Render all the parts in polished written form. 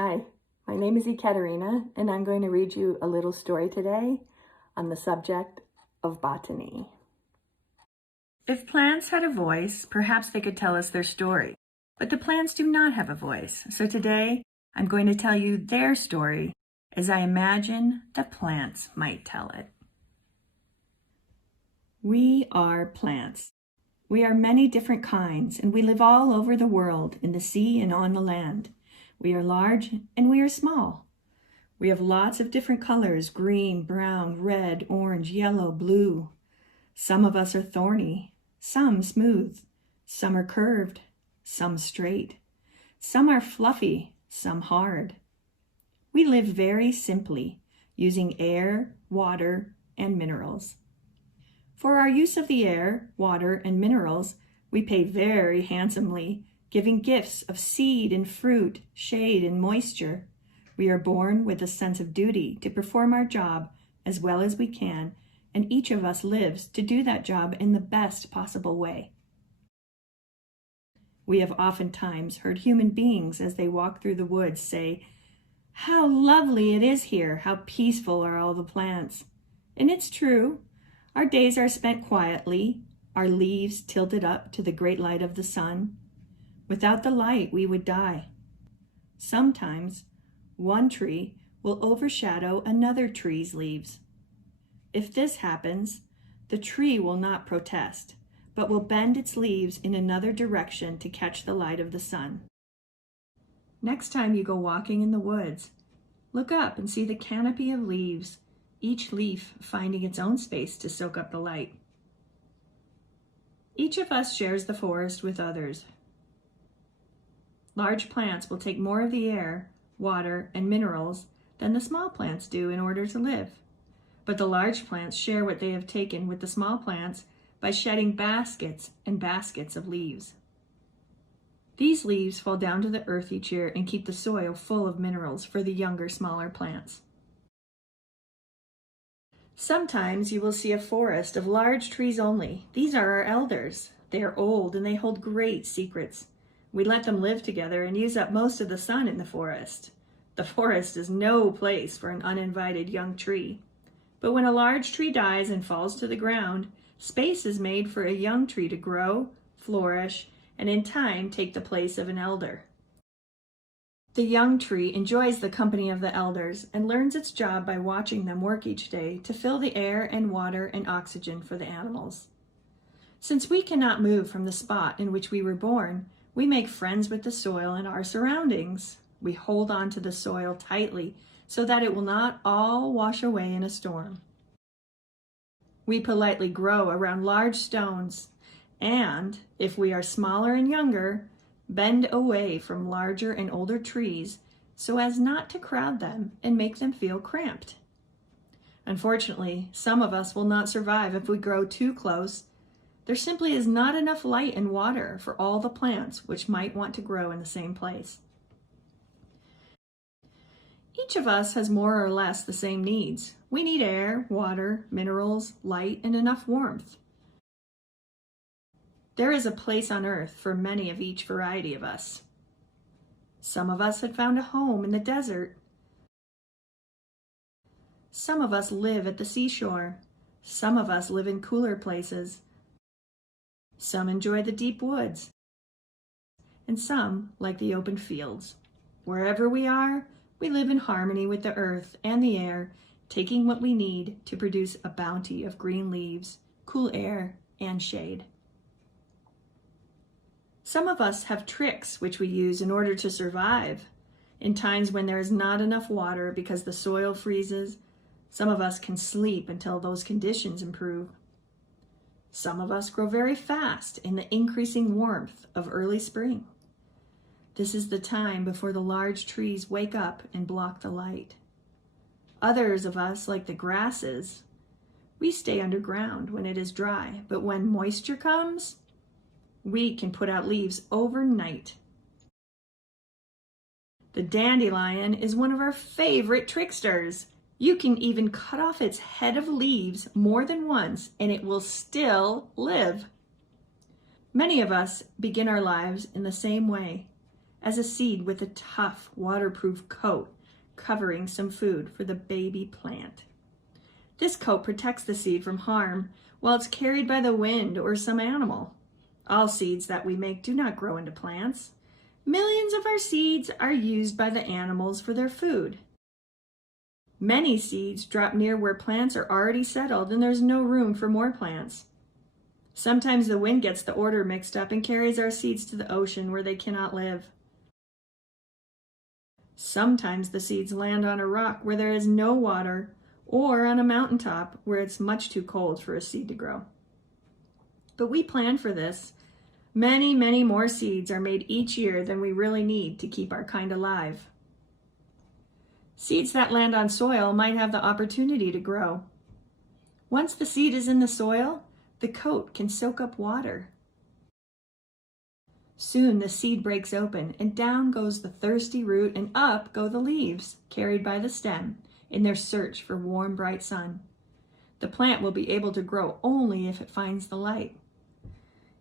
Hi, my name is Ekaterina, and I'm going to read you a little story today on the subject of botany. If plants had a voice, perhaps they could tell us their story. But the plants do not have a voice, so today I'm going to tell you their story as I imagine that plants might tell it. We are plants. We are many different kinds, and we live all over the world, in the sea and on the land. We are large and we are small. We have lots of different colors: green, brown, red, orange, yellow, blue. Some of us are thorny, some smooth, some are curved, some straight. Some are fluffy, some hard. We live very simply, using air, water, and minerals. For our use of the air, water, and minerals, we pay very handsomely, giving gifts of seed and fruit, shade and moisture. We are born with a sense of duty to perform our job as well as we can, and each of us lives to do that job in the best possible way. We have oftentimes heard human beings as they walk through the woods say, "How lovely it is here! How peaceful are all the plants!" And it's true. Our days are spent quietly, our leaves tilted up to the great light of the sun. Without the light, we would die. Sometimes, one tree will overshadow another tree's leaves. If this happens, the tree will not protest, but will bend its leaves in another direction to catch the light of the sun. Next time you go walking in the woods, look up and see the canopy of leaves, each leaf finding its own space to soak up the light. Each of us shares the forest with others. Large plants will take more of the air, water, and minerals than the small plants do in order to live. But the large plants share what they have taken with the small plants by shedding baskets and baskets of leaves. These leaves fall down to the earth each year and keep the soil full of minerals for the younger, smaller plants. Sometimes you will see a forest of large trees only. These are our elders. They are old and they hold great secrets. We let them live together and use up most of the sun in the forest. The forest is no place for an uninvited young tree. But when a large tree dies and falls to the ground, space is made for a young tree to grow, flourish, and in time take the place of an elder. The young tree enjoys the company of the elders and learns its job by watching them work each day to fill the air and water and oxygen for the animals. Since we cannot move from the spot in which we were born, we make friends with the soil and our surroundings. We hold on to the soil tightly so that it will not all wash away in a storm. We politely grow around large stones, and if we are smaller and younger, bend away from larger and older trees so as not to crowd them and make them feel cramped. Unfortunately, some of us will not survive if we grow too close. There simply is not enough light and water for all the plants which might want to grow in the same place. Each of us has more or less the same needs. We need air, water, minerals, light, and enough warmth. There is a place on earth for many of each variety of us. Some of us had found a home in the desert. Some of us live at the seashore. Some of us live in cooler places. Some enjoy the deep woods. And some like the open fields. Wherever we are, we live in harmony with the earth and the air, taking what we need to produce a bounty of green leaves, cool air, and shade. Some of us have tricks which we use in order to survive. In times when there is not enough water because the soil freezes, some of us can sleep until those conditions improve. Some of us grow very fast in the increasing warmth of early spring. This is the time before the large trees wake up and block the light. Others of us, like the grasses, we stay underground when it is dry, but when moisture comes, we can put out leaves overnight. The dandelion is one of our favorite tricksters. You can even cut off its head of leaves more than once and it will still live. Many of us begin our lives in the same way. as a seed with a tough, waterproof coat covering some food for the baby plant. This coat protects the seed from harm while it's carried by the wind or some animal. All seeds that we make do not grow into plants. Millions of our seeds are used by the animals for their food. Many seeds drop near where plants are already settled and there's no room for more plants. Sometimes the wind gets the order mixed up and carries our seeds to the ocean where they cannot live. Sometimes the seeds land on a rock where there is no water, or on a mountaintop where it's much too cold for a seed to grow. But we plan for this. Many, many more seeds are made each year than we really need to keep our kind alive. Seeds that land on soil might have the opportunity to grow. Once the seed is in the soil, the coat can soak up water. Soon the seed breaks open and down goes the thirsty root and up go the leaves, carried by the stem in their search for warm, bright sun. The plant will be able to grow only if it finds the light.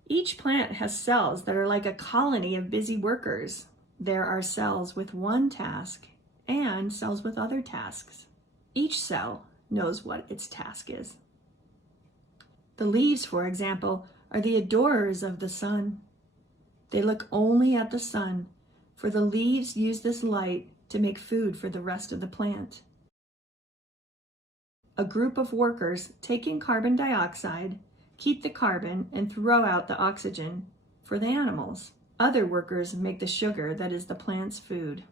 Each plant has cells that are like a colony of busy workers. There are cells with one task and cells with other tasks. Each cell knows what its task is. The leaves, for example, are the adorers of the sun. They look only at the sun, for the leaves use this light to make food for the rest of the plant. A group of workers take in carbon dioxide, keep the carbon, and throw out the oxygen for the animals. Other workers make the sugar that is the plant's food.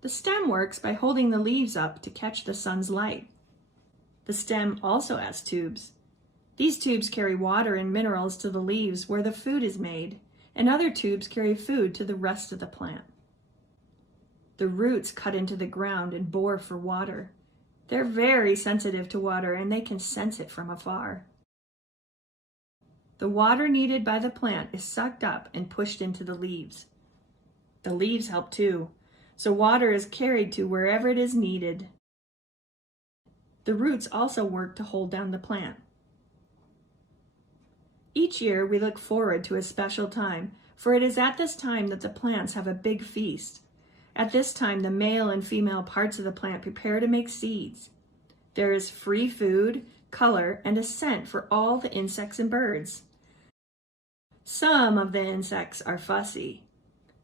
The stem works by holding the leaves up to catch the sun's light. The stem also has tubes. These tubes carry water and minerals to the leaves where the food is made, and other tubes carry food to the rest of the plant. The roots cut into the ground and bore for water. They're very sensitive to water and they can sense it from afar. The water needed by the plant is sucked up and pushed into the leaves. The leaves help too, so water is carried to wherever it is needed. The roots also work to hold down the plant. Each year we look forward to a special time, for it is at this time that the plants have a big feast. At this time, the male and female parts of the plant prepare to make seeds. There is free food, color, and a scent for all the insects and birds. Some of the insects are fussy,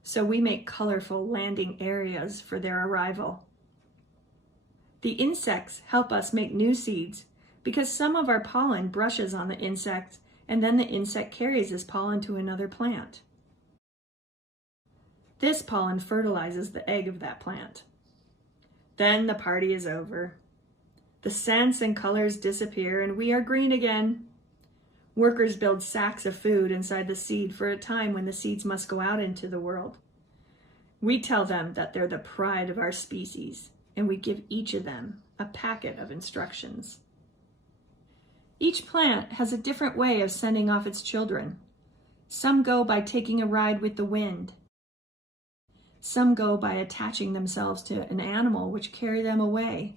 so we make colorful landing areas for their arrival. The insects help us make new seeds because some of our pollen brushes on the insect and then the insect carries this pollen to another plant. This pollen fertilizes the egg of that plant. Then the party is over. The scents and colors disappear and we are green again. Workers build sacks of food inside the seed for a time when the seeds must go out into the world. We tell them that they're the pride of our species, and we give each of them a packet of instructions. Each plant has a different way of sending off its children. Some go by taking a ride with the wind. Some go by attaching themselves to an animal which carry them away.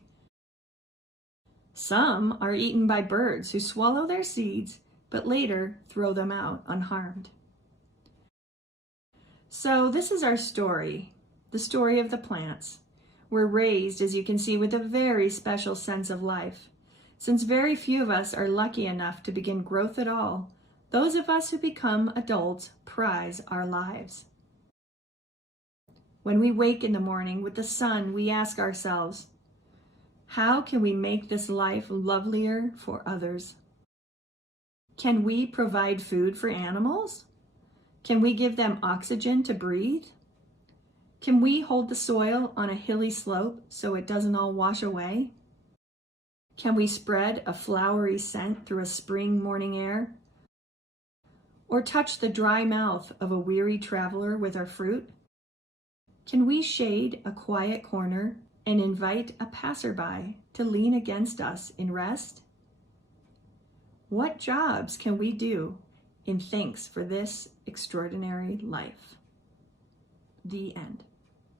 Some are eaten by birds who swallow their seeds but later throw them out unharmed. So this is our story, the story of the plants. We're raised, as you can see, with a very special sense of life. Since very few of us are lucky enough to begin growth at all, those of us who become adults prize our lives. When we wake in the morning with the sun, we ask ourselves, how can we make this life lovelier for others? Can we provide food for animals? Can we give them oxygen to breathe? Can we hold the soil on a hilly slope so it doesn't all wash away? Can we spread a flowery scent through a spring morning air? Or touch the dry mouth of a weary traveler with our fruit? Can we shade a quiet corner and invite a passerby to lean against us in rest? What jobs can we do in thanks for this extraordinary life? The end.